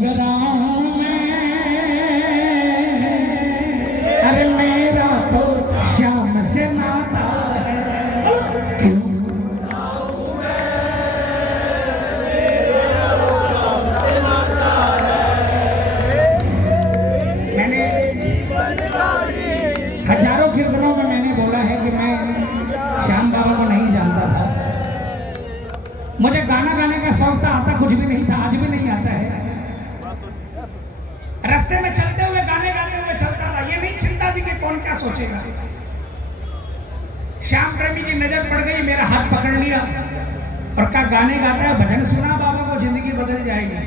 गराऊं मैं, अरे मेरा तो श्याम से नाता है। क्यों मैंने हजारों कीर्तनों में मैंने बोला है कि मैं श्याम बाबा को नहीं जानता था। मुझे गाना गाने का शौक था, आता कुछ भी नहीं था, आज भी नहीं आता है। रास्ते में चलते हुए गाने गाते हुए चलता था, ये नहीं चिंता थी कि कौन क्या सोचेगा। श्याम प्रेमी की नजर पड़ गई, मेरा हाथ पकड़ लिया और कहा गाने गाता है, भजन सुना बाबा को जिंदगी बदल जाएगी।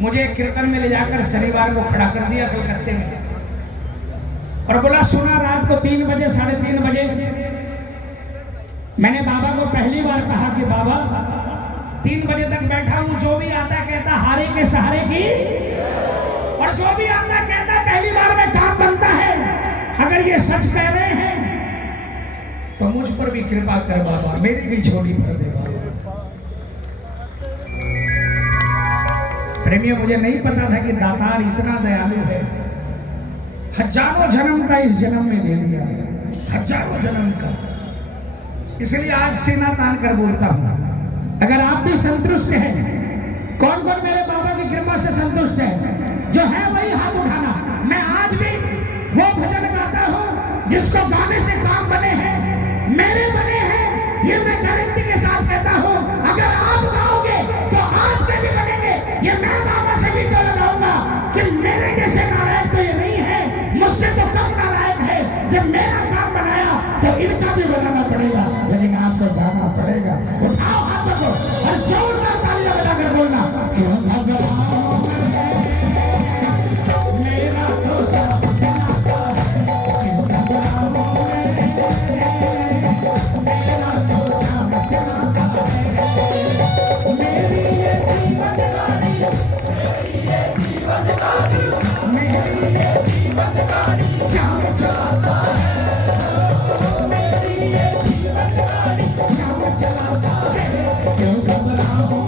मुझे एक कीर्तन में ले जाकर शनिवार को खड़ा कर दिया कलकत्ते में और बोला सुना रात को 3 बजे 3:30 बजे मैंने बाबा को पहली बार कहा कि बाबा 3 बजे तक बैठा हूं, जो भी आता कहता हारे के सहारे की, और जो भी आता कहता पहली बार में काम बनता है। अगर ये सच कह रहे हैं तो मुझ पर भी कृपा कर बाबा, मेरी भी झोली भर दे बाबा। प्रेमियों, मुझे नहीं पता था कि दातार इतना दयालु है। हजारों जन्म का इस जन्म में दे दिया है, हजारों जन्म का। इसलिए आज सीना तान कर बोलता हूं, अगर आप भी संतुष्ट हैं, कौन कौन मेरे बाबा की कृपा से संतुष्ट है? जो है वही हाथ उठाना। मैं आज भी वो भजन गाता हूं जिसको गाने से काम बने हैं, मेरे बने हैं, ये मैं गारंटी के साथ कहता हूं। अगर आप गाओगे तो आपके भी बनेंगे। ये मैं बाबा से भी तो लगाऊंगा कि मेरे जैसे नालायक तो ये नहीं है, मुझसे तो कम नालायक है। जब मेरा काम बनाया तो इनका भी बनाना पड़ेगा, लेकिन आपको जाना पड़ेगा। उठाओ हाथों को और जोरदार तालियां बजाकर बोलना, क्यों घबराओ मेरा तो सपना है, क्यों घबराओ मेरा तो श्याम से नाता है। मेरी ये जीवन गाड़ी, मेरी ये जीवन गाड़ी श्याम चलाता है। मेरी ये जीवन गाड़ी श्याम चलाता है। क्यों घबराऊं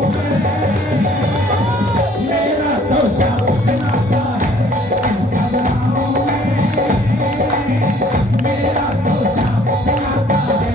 मेरा तो श्याम से नाता है। क्यों घबराऊं मेरा तो श्याम से नाता है।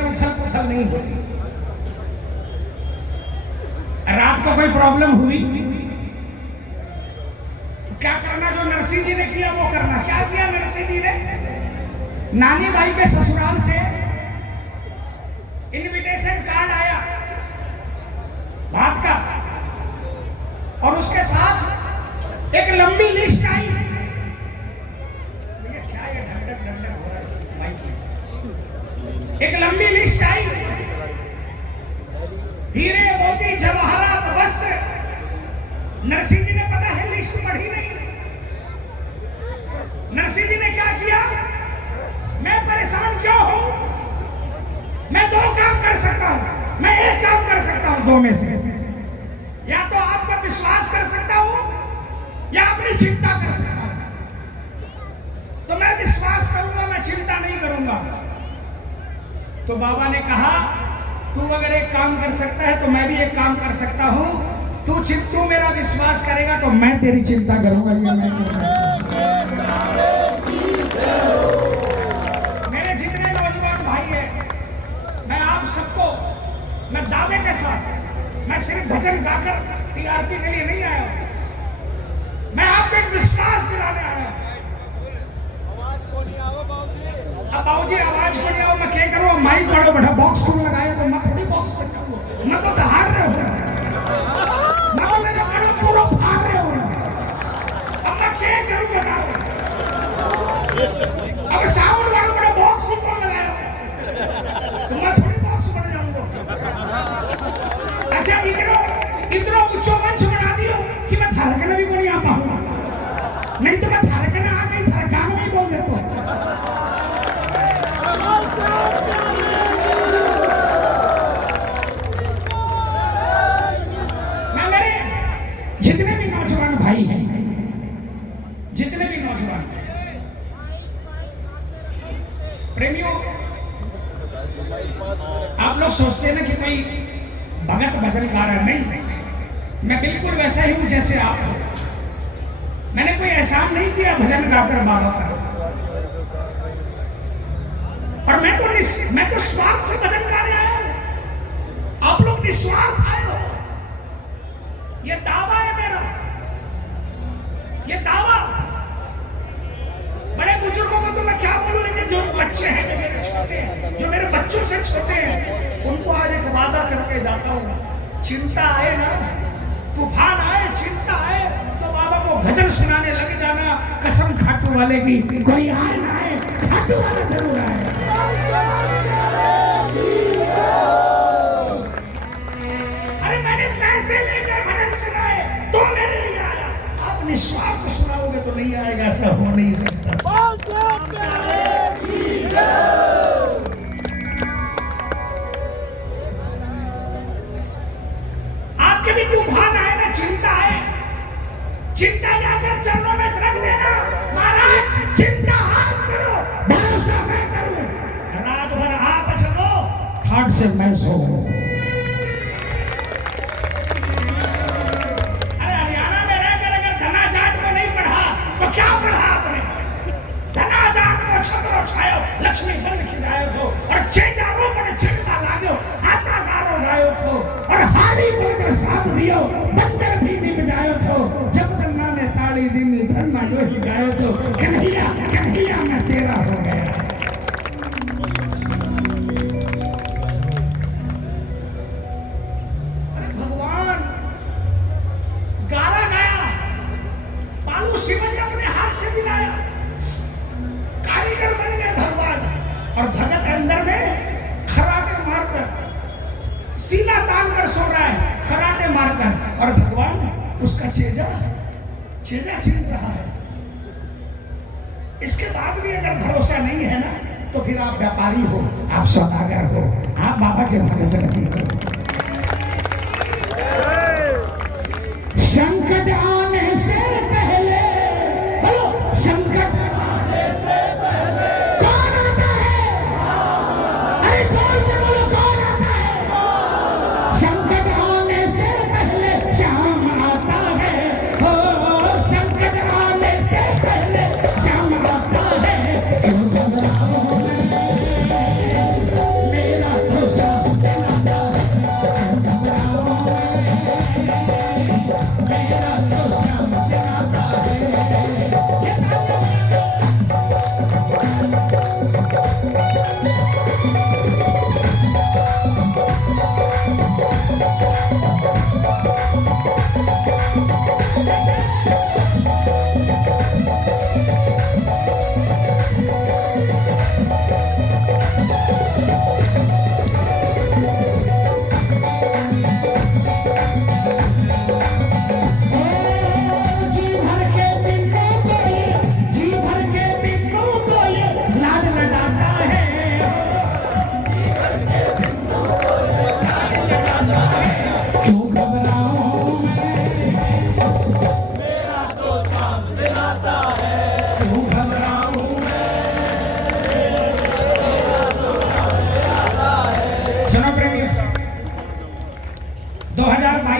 में उथल पुथल नहीं होती। रात को कोई प्रॉब्लम हुई तो क्या करना? जो नरसिंह जी ने किया वो करना। क्या किया नरसिंह जी ने? नानी बाई के ससुराल से इनविटेशन कार्ड आया बात का, और उसके साथ एक लंबी लिस्ट आई। क्या ये ढंडक ढंडक हो रहा है इस माइक में? एक लंबी लिस्ट आई, हीरे मोती जवाहरात वस्त्र। नरसिंह जी ने पता है लिस्ट पढ़ी नहीं। नरसिंह जी ने क्या किया? मैं परेशान क्यों हूं? मैं दो काम कर सकता हूं, मैं एक काम कर सकता हूं दो में से। या तो आप पर विश्वास कर सकता हूं या अपनी चिंता कर सकता हूं। तो मैं विश्वास करूंगा, मैं चिंता नहीं करूंगा। तो बाबा ने कहा तू अगर एक काम कर सकता है तो मैं भी एक काम कर सकता हूं। तू मेरा विश्वास करेगा तो मैं तेरी चिंता करूंगा। ये मैं मेरे जितने नौजवान भाई हैं, मैं आप सबको, मैं दावे के साथ, मैं सिर्फ भजन गाकर टीआरपी के लिए नहीं आया, मैं आपको एक विश्वास दिलाने आया। अब बाबूजी आवाज को नहीं आओ, मैं क्या करूँ? माइक बड़ो बैठा बॉक्स को लगाया तो मैं थोड़ी बॉक्स पे जाऊँ। मैं तो दहाड़ रहे हो, मैं मेरे बड़ो पूरा फाड़ रहे हो। अब मैं क्या करूँ बताओ? अब साउंड वाला बड़ा बॉक्स को लगाया तो मैं थोड़ी बॉक्स बन जाऊंगा। अच्छा इतना ऊंचा मंच बना दियो कि मैं थारकना भी नहीं आ पाऊंगा। नहीं तो मैं थारकना आ गई, थारका में ही बोल देता हूँ। मैं मेरे जितने भी नौजवान भाई हैं, जितने भी नौजवान प्रेमियों, आप लोग सोचते हैं ना कि कोई भगत भजन गा रहा है। नहीं, मैं बिल्कुल वैसा ही हूं जैसे आप हो। मैंने कोई एहसान नहीं किया भजन गाकर बाबा पर, और मैं तो स्वार्थ से भजन गाने आया हूं। आप लोग निस्वार्थ आए हो। ये दावा है मेरा, ये दावा। बड़े बुजुर्गों को तो मैं क्या बोलूं, लेकिन जो बच्चे हैं, जो मेरे छोटे हैं, जो मेरे बच्चों से छोटे हैं, उनको आज एक वादा करके जाता हूं। चिंता आए ना, तूफान आए, चिंता आए तो बाबा को भजन सुनाने लग जाना। कसम खाटू वाले की, कोई आए ना आए, खाटू वाला जरूर आए। अरे मैंने पैसे लेकर भजन सुनाए तो मेरे लिए आया। आप निस्वार्थ सुनाओगे तो नहीं आएगा, ऐसा हो नहीं सकता। आपके भी तूफान आए ना, चिंता आए, चिंता जाकर चरणों में रख देना। महाराज चिंता आप करो, भरोसा मैं करूं। रात भर आप जगो, ठाट से मैं सोऊं। अरे हरियाणा में रहकर अगर धना जाट को नहीं पढ़ा तो क्या पढ़ा आपने? धना जाट को छतरो छायो, लक्ष्मी धन खिलायो हो, और चेजारो पर चिंता लागो, हाथा गारो गायो हो, और हारी बोलकर साथ दियो, बंदर भी निभ जायो हो। जब जन्ना ने ताली दी धन ना यो ही गायो तो, कन्हैया कन्हैया मैं तेरा हो गया। अरे भगवान, गारा गाया, बालू शिवन ने अपने हाथ से मिलाया, कारीगर बन गए भगवान। और भगत अंदर में खराटे मारकर, सीना तान कर सो रहा है, खराटे मारकर, और भगवान उसका चेजा चिन रहा है। इसके बाद भी अगर भरोसा नहीं है ना, तो फिर आप व्यापारी हो, आप सौदागर हो, आप बाबा के भगत नहीं हो। संकट आने से पहले, बोलो संकट आने से पहले कौन आता है? अरे जोर से बोलो, कौन आता है? संकट आने से पहले श्याम आता है। हो संकट आने से पहले श्याम आता है। क्यों घबराओ, मेरा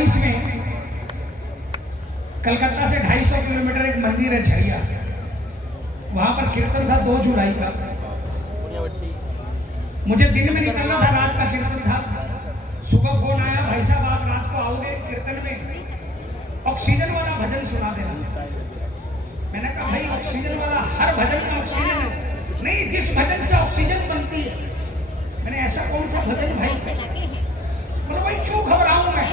2022 में कलकत्ता से 250 किलोमीटर एक मंदिर है झरिया, वहां पर कीर्तन था 2 जुलाई का। मुझे दिन में निकलना था, रात का कीर्तन था। सुबह फोन आया, भाई साहब आप रात को आओगे कीर्तन में, ऑक्सीजन वाला भजन सुना देना। मैंने कहा भाई ऑक्सीजन वाला, हर भजन में ऑक्सीजन है। नहीं, जिस भजन से ऑक्सीजन बनती है। मैंने ऐसा कौन सा भजन भाई? बोलो भाई क्यों घबराऊं मैं?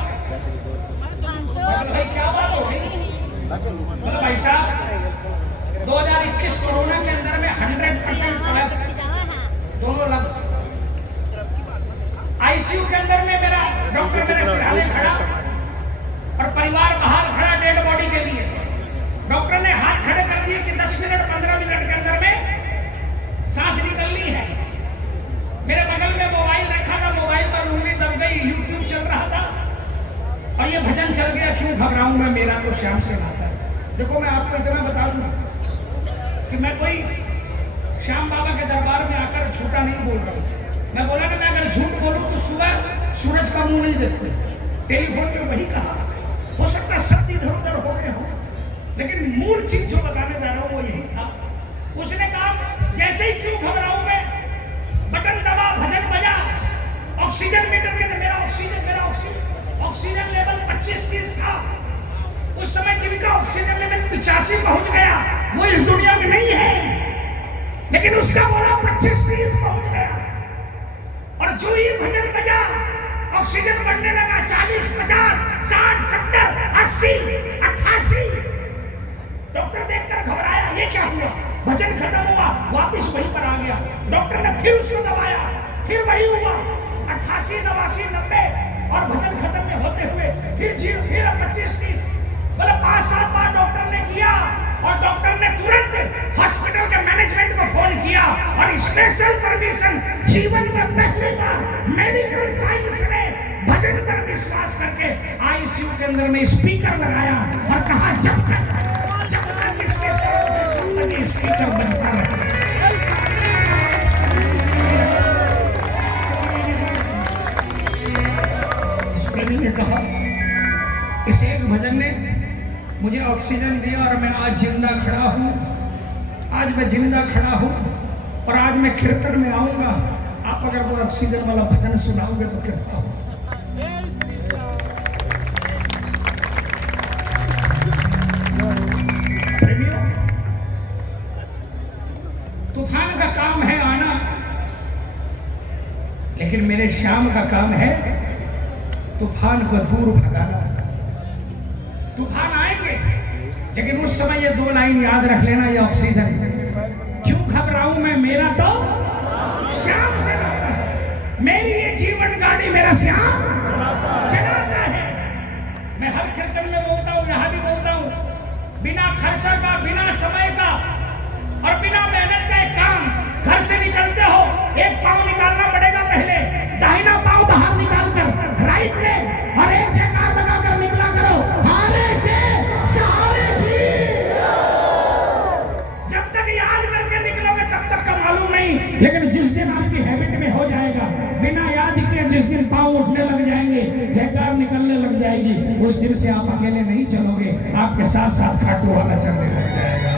भाई क्या बात हो गई? बोलो भाई साहब 2021 कोरोना के अंदर में 100% कोलैप्स, दोनों लफ्ज। आईसीयू के अंदर में मेरा डॉक्टर मेरे सिरहाने खड़ा और परिवार बाहर खड़ा डेड बॉडी के लिए। डॉक्टर ने हाथ खड़े कर दिए कि 10 मिनट 15 मिनट के अंदर में सांस निकलनी है। मेरे बगल में मोबाइल रखा था, मोबाइल पर उंगली दब गई, यूट्यूब चल रहा था और ये भजन चल गया। क्यों घबराऊंगा, मेरा तो श्याम से नाता है। देखो मैं आपको इतना बता दूं कि मैं कोई श्याम बाबा के दरबार में आकर झूठा नहीं बोल रहा हूँ। मैं बोला ना, मैं अगर झूठ बोलूं तो सुबह सूरज का मुंह नहीं देखते। टेलीफोन पे वही कहा, हो सकता है शब्द इधर उधर हो गए हो, लेकिन मूल चीज जो बताने जा रहा हूं वो यही था। उसने कहा जैसे ही क्यों घबराऊं मैं, बटन दबा, भजन बजा, ऑक्सीजन मीटर के मेरा ऑक्सीजन लेवल 25-30 था। उस समय जिनका ऑक्सीजन लेवल 85 पहुंच गया वो इस दुनिया में नहीं है, लेकिन उसका बोला 25-30 पहुंच गया। और जो ही भजन बजा ऑक्सीजन बढ़ने लगा, 40, 50, 60, 70, 80, 88। डॉक्टर देखकर घबराया, ये क्या हुआ? भजन खत्म हुआ, वापस वहीं पर आ गया। डॉक्टर ने फिर उसको दबाया, फिर वही हुआ 88, 89, 90 और भजन खत्म में होते हुए फिर 25-30। बोले 5-7 बार डॉक्टर ने किया और डॉक्टर ने तुरंत हॉस्पिटल के मैनेजमेंट को फोन किया और स्पेशल परमिशन, जीवन में पहली बार मेडिकल साइंस ने भजन पर विश्वास करके आईसीयू के अंदर में स्पीकर लगाया और कहा जब तक इसके स्पीकर बनता रहे। स्पीकर ने कहा, इस एक भजन ने मुझे ऑक्सीजन दिया और मैं आज जिंदा खड़ा हूं। आज मैं जिंदा खड़ा हूं और आज मैं कीर्तन में आऊंगा। आप अगर वो ऑक्सीजन वाला भजन सुनाओगे तो कृपा हो। तूफान का काम है आना, लेकिन मेरे श्याम का काम है तूफान को दूर भगाना। तूफान आएंगे, लेकिन उस समय ये 2 लाइन याद रख लेना, ये ऑक्सीजन। क्यों घबराऊं मैं, मेरा तो श्याम से नाता है। मेरी ये जीवन गाड़ी मेरा श्याम चलाता है। मैं हर कीर्तन में बोलता हूं, यहां भी बोलता हूं, बिना खर्चा का, बिना समय का और बिना मेहनत का एक काम। घर से निकलते हो, एक पांव निकालना पड़ेगा पहले, दाहिना पांव बाहर निकाल कर राइट ले और एक जयकार लगाकर निकला करो, हारे के सहारे की। जब तक याद करके निकलोगे तब तक का मालूम नहीं, लेकिन जिस दिन आपकी हैबिट में हो जाएगा, बिना याद किए जिस दिन पांव उठने लग जाएंगे, जयकार निकलने लग जाएगी, उस दिन से आप अकेले नहीं चलोगे, आपके साथ साथ खाटू वाला चलने लग जाएगा।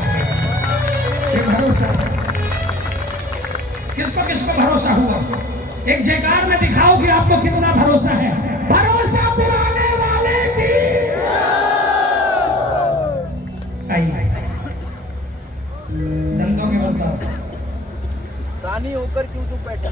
ये भरोसा, किसको भरोसा हुआ? एक जयकार में दिखाओ कि आपको कितना भरोसा है। भरोसा पुराने वाले की। दंदों के बदलाव रानी होकर क्यों चुप बैठा?